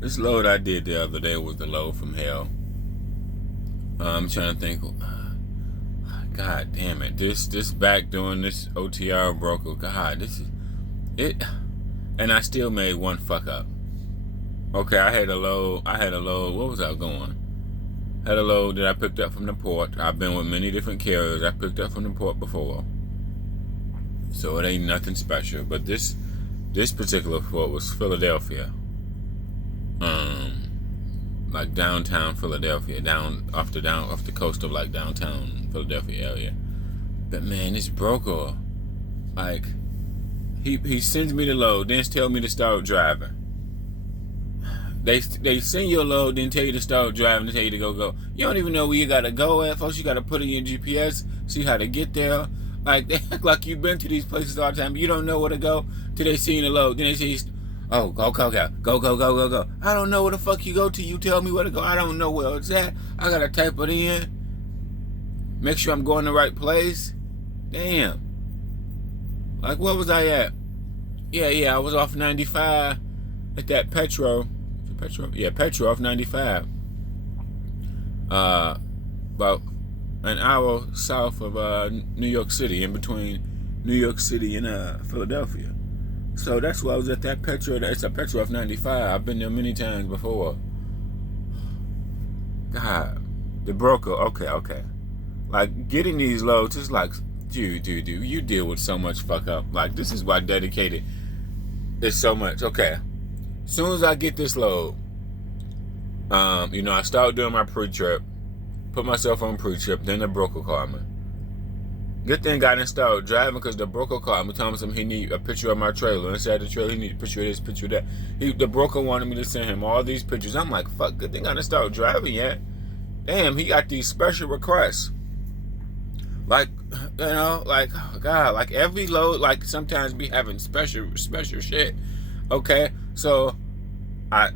This load I did the other day was the load from hell. I'm trying to think. God damn it! This back doing this OTR broker. God, this is it. And I still made one fuck up. Okay, I had a load. What was I going? Had a load that I picked up from the port. I've been with many different carriers. I picked up from the port before, so it ain't nothing special. But this particular port was Philadelphia. Like downtown Philadelphia, down off the coast of like downtown Philadelphia area. But man, this broker, like, he sends me the load, then tell me to start driving. They send you a load, then tell you to start driving, then tell you to go. You don't even know where you gotta go at. First, you gotta put in your GPS, see how to get there. Like, they act like you've been to these places all the time, but you don't know where to go till they see the load. Then they say, oh, go. I don't know where the fuck you go to. You tell me where to go. I don't know where it's at. I gotta type it in. Make sure I'm going the right place. Damn. Like, where was I at? Yeah, I was off 95 at that Petro. Yeah, Petro off 95. About an hour south of New York City, in between New York City and Philadelphia. So that's why I was at that Petro. It's a Petro off 95. I've been there many times before. God, the broker. Okay. Like, getting these loads is like, dude, you deal with so much fuck up. Like, this is why dedicated is so much. Okay. As soon as I get this load, I start doing my pre-trip, put myself on pre-trip, then the broker called me. Good thing I didn't start driving because the broker called me, telling him he need a picture of my trailer. Inside the trailer, he need a picture of this, picture of that. The broker wanted me to send him all these pictures. I'm like, fuck, good thing I didn't start driving yet. Damn, he got these special requests. Like, like, oh God, like every load, like sometimes be having special shit. Okay, so I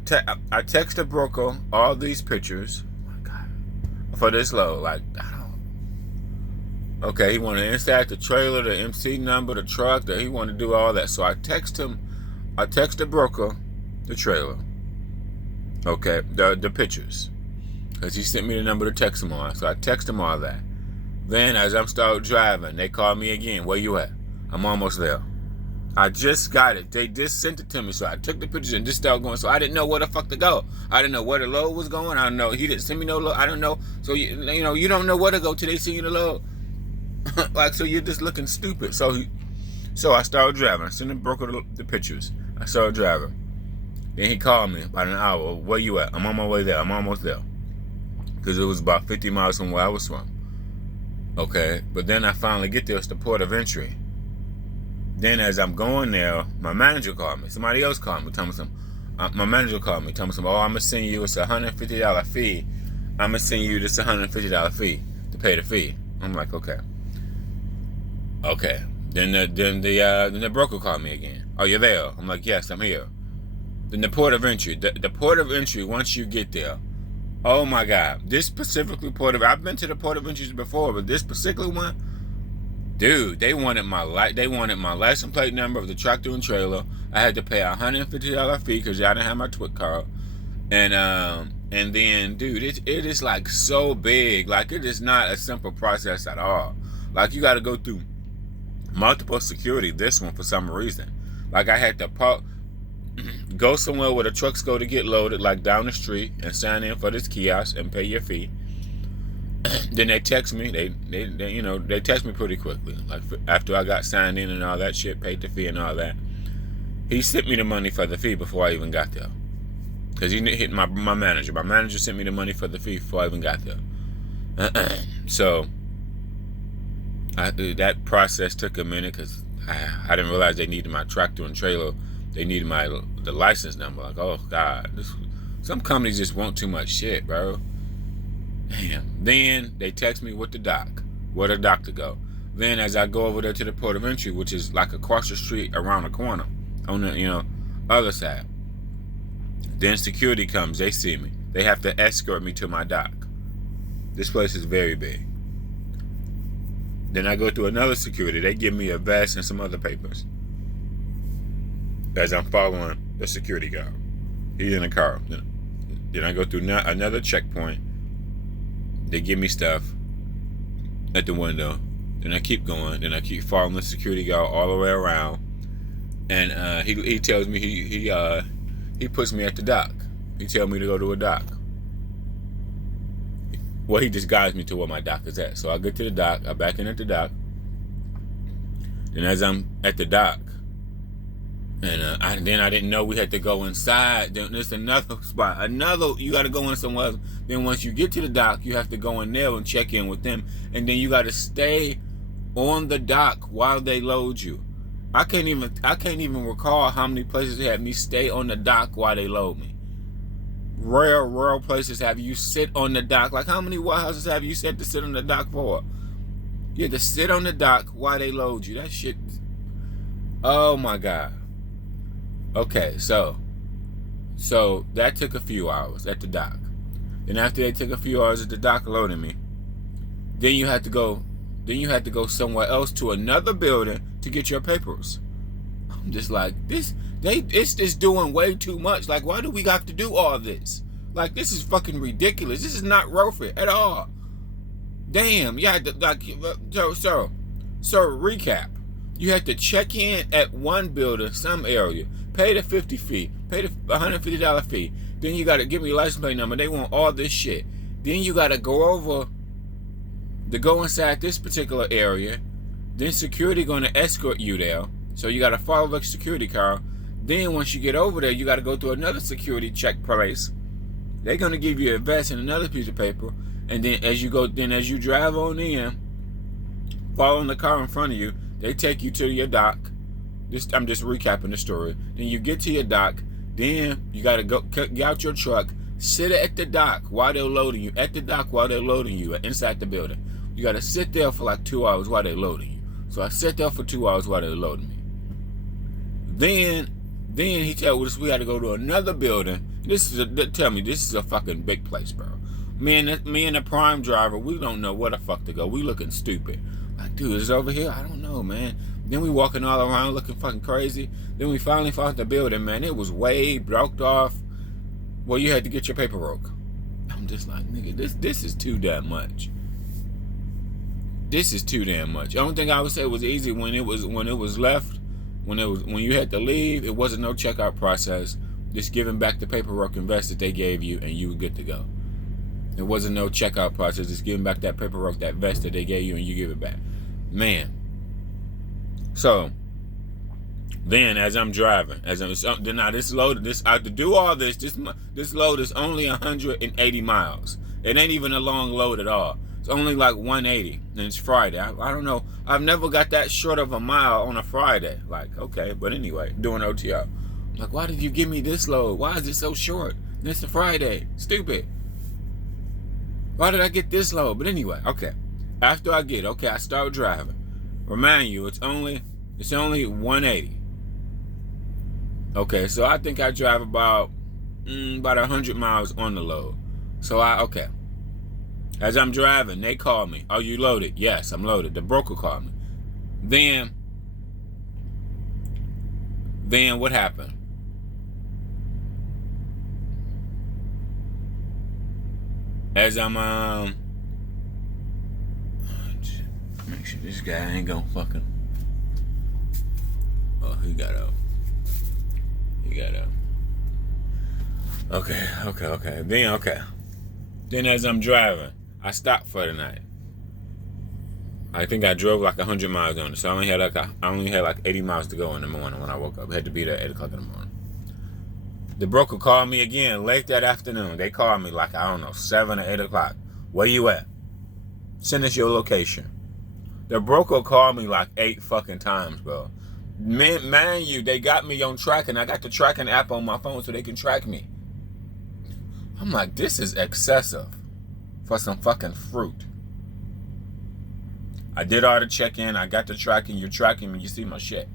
text the broker all these pictures. Oh my God, for this load, like, okay, he wanted inside the trailer, the MC number, the truck, he wanted to do all that. So I text the broker the trailer. Okay, the pictures. Because he sent me the number to text him on. So I text him all that. Then as I'm starting driving, they call me again. Where you at? I'm almost there. I just got it. They just sent it to me. So I took the pictures and just started going. So I didn't know where the fuck to go. I didn't know where the load was going. I don't know. He didn't send me no load. I don't know. So, you don't know where to go till they send you the load. Like, so you're just looking stupid. So I started driving. I sent the broker the pictures. I started driving. Then he called me about an hour. Where you at? I'm on my way there. I'm almost there. Because it was about 50 miles from where I was from. Okay, but then I finally get there. It's the port of entry. Then as I'm going there, my manager called me. Somebody else called me. My manager called me. Told me, oh, I'm going to send you, it's a $150 fee. I'm going to send you this $150 fee to pay the fee. I'm like, okay. Okay. Then the broker called me again. Oh, you're there? I'm like, yes, I'm here. Then the port of entry. The port of entry, once you get there, oh my God, this specifically I've been to the port of entries before, but this particular one, dude, they wanted my license plate number of the tractor and trailer. I had to pay a $150 fee because I didn't have my TWIC card. And then, dude, it is like so big. Like, it is not a simple process at all. Like, you got to go through multiple security, this one, for some reason. Like, I had to go somewhere where the trucks go to get loaded, like down the street, and sign in for this kiosk and pay your fee. Then they text me. They text me pretty quickly. Like, after I got signed in and all that shit, paid the fee and all that. He sent me the money for the fee before I even got there. Because he hit my manager. My manager sent me the money for the fee before I even got there. So that process took a minute because I didn't realize they needed my tractor and trailer. They needed the license number. Like, oh God, some companies just want too much shit, bro. Damn. Then they text me with the doc, where the doc to go. Then as I go over there to the port of entry, which is like across the street, around the corner, on the other side. Then security comes. They see me. They have to escort me to my dock. This place is very big. Then I go through another security. They give me a vest and some other papers as I'm following the security guard. He's in the car. Then I go through another checkpoint. They give me stuff at the window. Then I keep going. Then I keep following the security guard all the way around. And he tells me he puts me at the dock. He tells me to go to a dock. Well, he just guides me to where my dock is at. So I get to the dock. I back in at the dock. And as I'm at the dock, and then I didn't know we had to go inside. Then there's another spot. You got to go in somewhere else. Then once you get to the dock, you have to go in there and check in with them. And then you got to stay on the dock while they load you. I can't even recall how many places they had me stay on the dock while they load me. Rare places have you sit on the dock. Like, how many warehouses have you said to sit on the dock for? You have to sit on the dock while they load you. That shit. Oh my God. Okay, so that took a few hours at the dock. Then after they took a few hours at the dock loading me, then you had to go somewhere else to another building to get your papers. I'm just like, it's just doing way too much. Like, why do we got to do all this? Like, this is fucking ridiculous. This is not worth it at all. Damn, yeah, like, so recap. You had to check in at one building, some area, pay the 50 fee, pay the $150 fee. Then you got to give me a license plate number. They want all this shit. Then you got to go inside this particular area. Then security going to escort you there. So you got to follow the security car. Then once you get over there, you got to go to another security check place. They're going to give you a vest and another piece of paper. And then as you drive on in, following the car in front of you, they take you to your dock. I'm just recapping the story. Then you get to your dock. Then you got to get out your truck, sit at the dock while they're loading you. At the dock while they're loading you inside the building. You got to sit there for like 2 hours while they're loading you. So I sat there for 2 hours while they're loading me. Then he told us we had to go to another building. Tell me, this is a fucking big place, bro. Me and the prime driver, we don't know where the fuck to go. We looking stupid. Like, dude, is it over here? I don't know, man. Then we walking all around looking fucking crazy. Then we finally found the building, man. It was way blocked off. Well, you had to get your paperwork. I'm just like, nigga, this is too damn much. This is too damn much. The only thing I would say was easy when you had to leave. It wasn't no checkout process. Just giving back the paperwork and vest that they gave you, and you were good to go. It wasn't no checkout process. Just giving back that paperwork, that vest that they gave you, and you give it back. Man. So then, as I'm driving, this load is only 180 miles. It ain't even a long load at all. It's only like 180, and it's Friday. I don't know. I've never got that short of a mile on a Friday. Like, okay, but anyway, doing OTR. I'm like, why did you give me this load? Why is it so short? And it's a Friday. Stupid. Why did I get this load? But anyway, okay. After I start driving. Remind you, it's only 180. Okay, so I think I drive about 100 miles on the load. So as I'm driving, they call me. Are you loaded? Yes, I'm loaded. The broker called me. Then what happened? As I'm make sure this guy ain't gonna fucking. Oh, he got out. Okay. Then as I'm driving, I stopped for the night. I think I drove like 100 miles on it, so I only had like 80 miles to go in the morning when I woke up. I had to be there at 8 o'clock in the morning. The broker called me again late that afternoon. They called me like, I don't know, 7 or 8 o'clock. Where you at? Send us your location. The broker called me like 8 fucking times, bro. Man, they got me on tracking. I got the tracking app on my phone so they can track me. I'm like, this is excessive for some fucking fruit. I did all the check-in. I got the tracking. You're tracking me. You see my shit.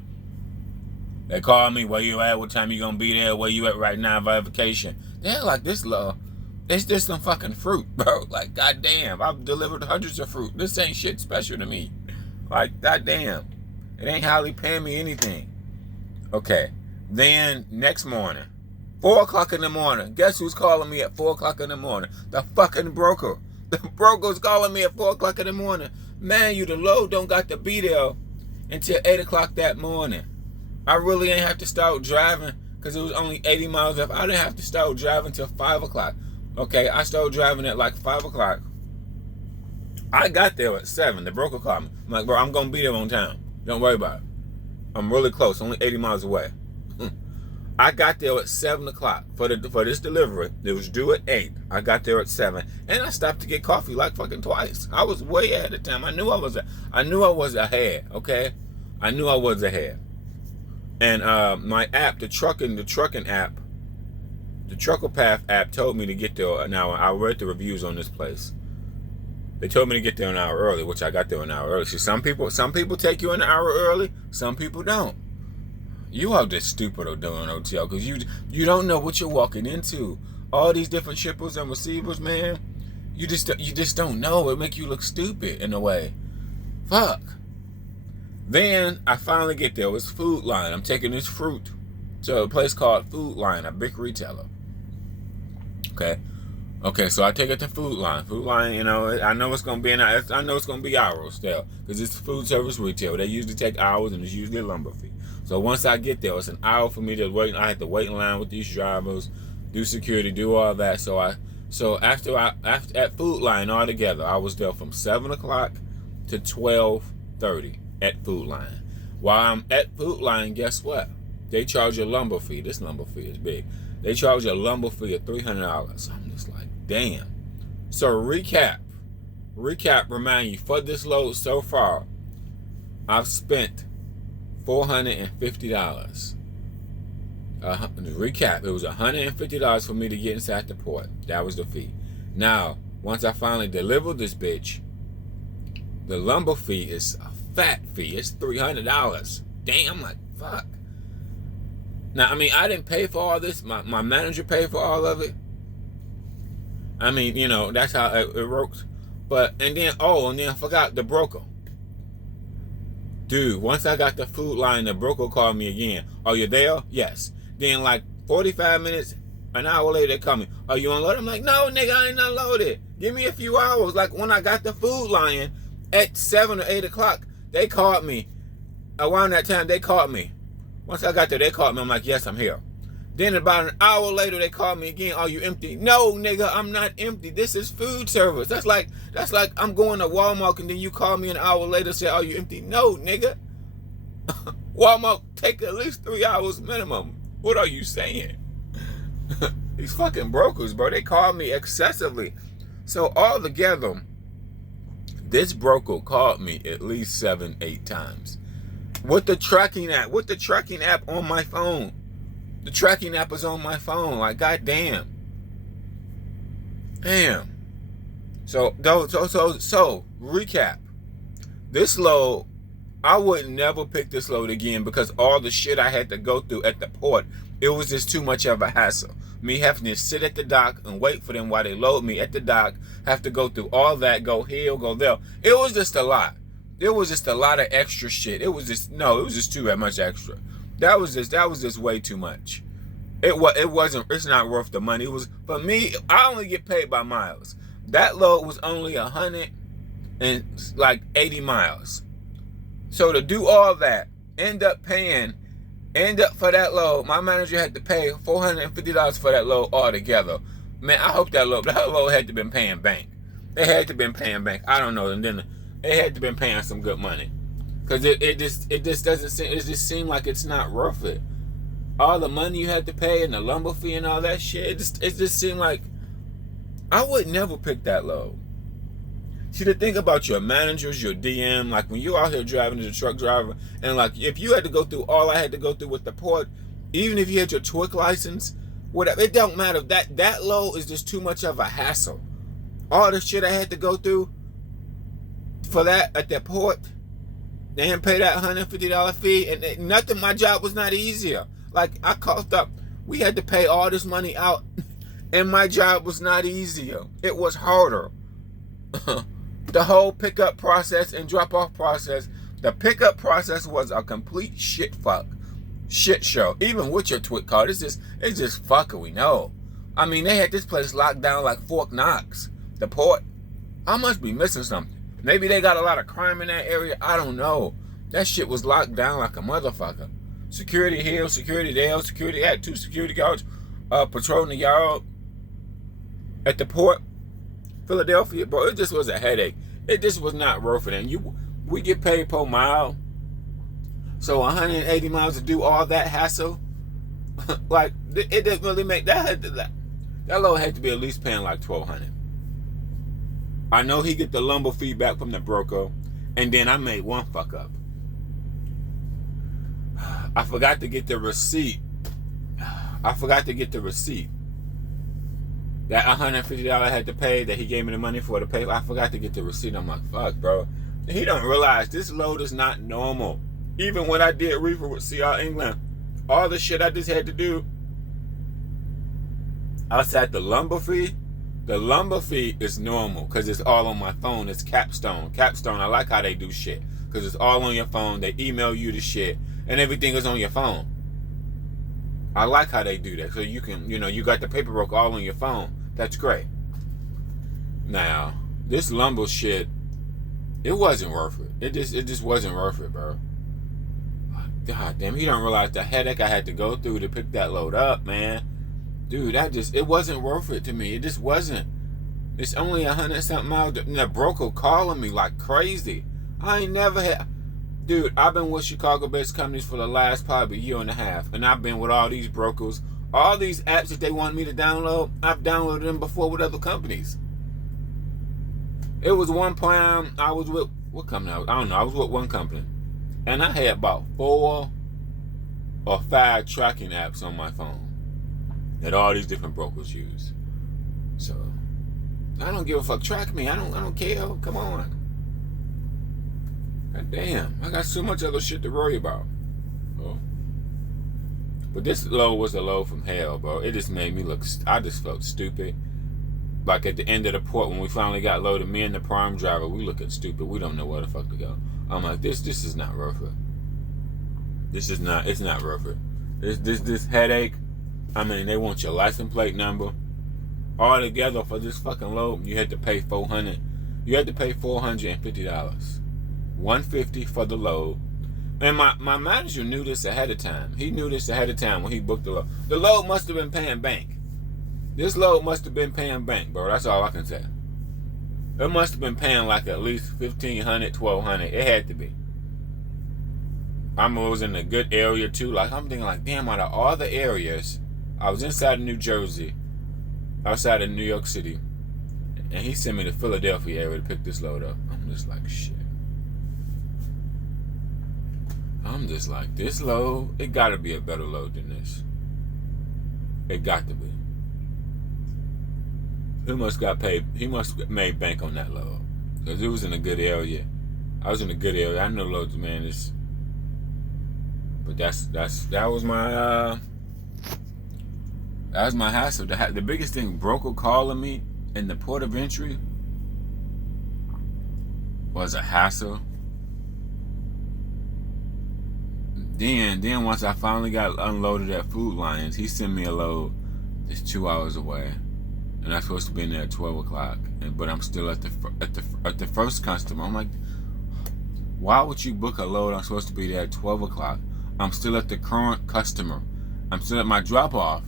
They call me. Where you at? What time you gonna be there? Where you at right now? Verification. They're like, this low. It's just some fucking fruit, bro. Like, goddamn. I've delivered hundreds of fruit. This ain't shit special to me. Like, goddamn. It ain't hardly paying me anything. Okay. Then, next morning, 4 o'clock in the morning. Guess who's calling me at 4 o'clock in the morning? The fucking broker. The broker's calling me at 4 o'clock in the morning. Man, you, the load don't got to be there until 8 o'clock that morning. I really ain't have to start driving because it was only 80 miles up. I didn't have to start driving till 5 o'clock. Okay, I started driving at like 5 o'clock. I got there at 7. The broker called me. I'm like, bro, I'm going to be there on time. Don't worry about it. I'm really close, only 80 miles away. I got there at 7 o'clock for this delivery. It was due at 8. I got there at 7, and I stopped to get coffee like fucking twice. I was way ahead of time. I knew I was ahead. Okay, I knew I was ahead. And my app, the trucking app, the Trucker Path app, told me to get there. Now I read the reviews on this place. They told me to get there an hour early, which I got there an hour early. See, some people take you an hour early. Some people don't. You are just stupid or doing OTL because you don't know what you're walking into. All these different shippers and receivers, man. You just don't know. It make you look stupid in a way. Fuck. Then I finally get there. It was Food Line. I'm taking this fruit to a place called Food Line, a big retailer. Okay, so I take it to Food Line. Food Line, you know, I know it's gonna be hours still because it's food service retail. They usually take hours, and it's usually a lumber fee. So once I get there, it's an hour for me to wait. I had to wait in line with these drivers, do security, do all that. So after at Food Line altogether, I was there from 7 o'clock to 12:30 at Food Line. While I'm at Food Line, guess what? They charge a lumber fee. This lumber fee is big. They charge a lumber fee of $300. I'm just like, damn. So recap, remind you, for this load so far, I've spent $450. Recap, it was $150 for me to get inside the port. That was the fee. Now, once I finally delivered this bitch, the lumber fee is a fat fee. It's $300. Damn, I'm like, fuck. Now, I mean, I didn't pay for all this. My manager paid for all of it. I mean, you know, that's how it works. And then I forgot the broker. Dude, once I got the Food Line, the broker called me again. Are you there? Yes. Then like 45 minutes, an hour later, they call me. Are you unloaded? I'm like, no, nigga, I ain't unloaded. Give me a few hours. Like when I got the Food Line at 7 or 8 o'clock, they called me. Around that time, they called me. Once I got there, they called me. I'm like, yes, I'm here. Then about an hour later, they called me again. Are you empty? No, nigga, I'm not empty. This is food service. That's like I'm going to Walmart and then you call me an hour later and say, are you empty? No, nigga. Walmart take at least 3 hours minimum. What are you saying? These fucking brokers, bro, they call me excessively. So all together, this broker called me at least 7-8 times. With the tracking app on my phone. The tracking app is on my phone. Like, goddamn. Damn. So recap. This load, I would never pick this load again because all the shit I had to go through at the port, it was just too much of a hassle. Me having to sit at the dock and wait for them while they load me at the dock, have to go through all that, go here, go there. It was just a lot. It was just a lot of extra shit. It was just too much extra. That was just way too much. It's not worth the money. It was, for me, I only get paid by miles. That load was only 180 miles. So to do all that, end up for that load, my manager had to pay $450 for that load altogether. Man, I hope that load had to been paying bank. They had to been paying bank. I don't know. And then they had to been paying some good money. Cause it just seemed like it's not worth it. All the money you had to pay and the lumber fee and all that shit, it just seemed like I would never pick that load. See, the thing about your managers, your DM, like when you're out here driving as a truck driver, and like if you had to go through all I had to go through with the port, even if you had your TWIC license, whatever, it don't matter. That load is just too much of a hassle. All the shit I had to go through for that at that port, they didn't pay that $150 fee, and nothing. My job was not easier. Like I coughed up, we had to pay all this money out, and my job was not easier. It was harder. The whole pickup process and drop off process. The pickup process was a complete shit fuck. shit show. Even with your twit card, it's just fuckery. No, I mean they had this place locked down like Fort Knox, the port. I must be missing something. Maybe they got a lot of crime in that area. I don't know. That shit was locked down like a motherfucker. Security here, security there, security had 2 security guards patrolling the yard at the port, Philadelphia. Bro, it just was a headache. It just was not worth it. And we get paid per mile. So 180 miles to do all that hassle, like it didn't really make that load had to be at least paying like $1,200. I know he get the lumber feedback from the broker, and then I made one fuck up. I forgot to get the receipt. That $150 I had to pay that he gave me the money for to pay. I forgot to get the receipt. I'm like, fuck, bro. He don't realize this load is not normal. Even when I did reefer with CR England, all the shit I just had to do outside the lumber fee is normal because it's all on my phone. It's Capstone. I like how they do shit because it's all on your phone. They email you the shit and everything is on your phone. I like how they do that. So you can, you got the paperwork all on your phone. That's great. Now, this lumber shit, it wasn't worth it. It just wasn't worth it, bro. God damn, he don't realize the headache I had to go through to pick that load up, man. Dude, it wasn't worth it to me. It just wasn't. It's only 100-something miles. And the broker calling me like crazy. I ain't never had... Dude, I've been with Chicago-based companies for the last probably year and a half. And I've been with all these brokers. All these apps that they want me to download, I've downloaded them before with other companies. It was one time I was with... What company? I don't know. I was with one company. And I had about 4 or 5 tracking apps on my phone that all these different brokers use. So I don't give a fuck. Track me. I don't care. Come on. God damn. I got so much other shit to worry about. Oh. But this load was a load from hell, bro. It just made me look... I just felt stupid. Like at the end of the port when we finally got loaded, me and the prime driver, we looking stupid. We don't know where the fuck to go. I'm like, this is not worth it. It's not worth it. This headache. I mean, they want your license plate number. All together for this fucking load, you had to pay $400. You had to pay $450. $150 for the load. And my manager knew this ahead of time. He knew this ahead of time when he booked the load. The load must have been paying bank. This load must have been paying bank, bro. That's all I can say. It must have been paying like at least $1,500, $1,200. It had to be. I was in a good area too. Like I'm thinking, like, damn, out of all the areas, I was inside of New Jersey, outside of New York City, and he sent me to Philadelphia area to pick this load up. I'm just like, shit. I'm just like, this load, it got to be a better load than this. It got to be. He must got paid. He must have made bank on that load because it was in a good area. I was in a good area. I know loads, man. But that was my hassle. The biggest thing, broker calling me in the port of entry was a hassle. Then once I finally got unloaded at Food Lions, he sent me a load that's 2 hours away. And I'm supposed to be in there at 12 o'clock, but I'm still at the first customer. I'm like, why would you book a load? I'm supposed to be there at 12 o'clock. I'm still at the current customer. I'm still at my drop-off.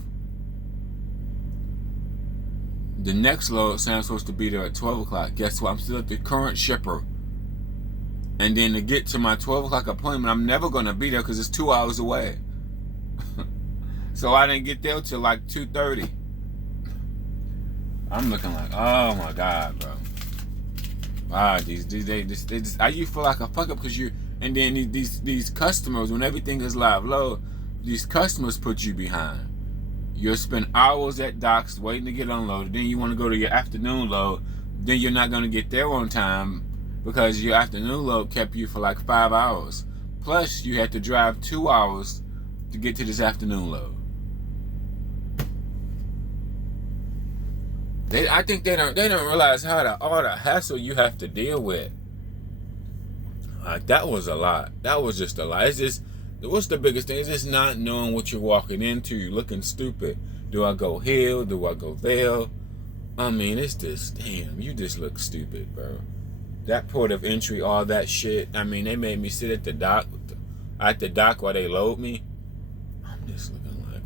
The next load saying I'm supposed to be there at 12 o'clock. Guess what? I'm still at the current shipper. And then to get to my 12 o'clock appointment, I'm never going to be there because it's 2 hours away. So I didn't get there till like 2:30. I'm looking like, oh my God, bro. Wow, they just, you feel like a fuck up because and then these customers, when everything is live load, these customers put you behind. You'll spend hours at docks waiting to get unloaded. Then you want to go to your afternoon load. Then you're not going to get there on time because your afternoon load kept you for like 5 hours. Plus, you had to drive 2 hours to get to this afternoon load. I think they don't realize all the hassle you have to deal with. Like that was a lot. That was just a lot. It's just what's the biggest thing? It's just not knowing what you're walking into. You're looking stupid. Do I go here? Do I go there? I mean, it's just, damn, you just look stupid, bro. That port of entry, all that shit. I mean, they made me sit at the dock while they load me. I'm just looking like,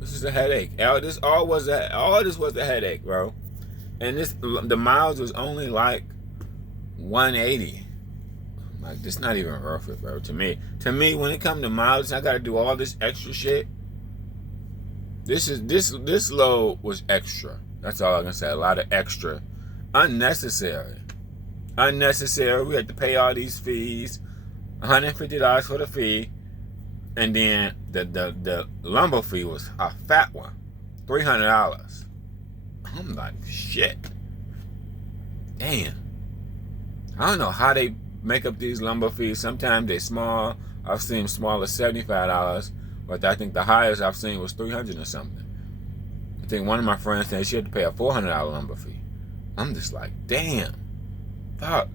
this is a headache. All this was a headache, bro. And the miles was only like 180. Like, it's not even worth it, bro. To me, when it comes to mileage, I gotta do all this extra shit. This load was extra. That's all I can say. A lot of extra, unnecessary. We had to pay all these fees, $150 for the fee, and then the lumber fee was a fat one, $300. I'm like, shit. Damn. I don't know how they make up these lumber fees. Sometimes they're small. I've seen small as $75, but I think the highest I've seen was $300 or something. I think one of my friends said she had to pay a $400 lumber fee. I'm just like, damn. Fuck.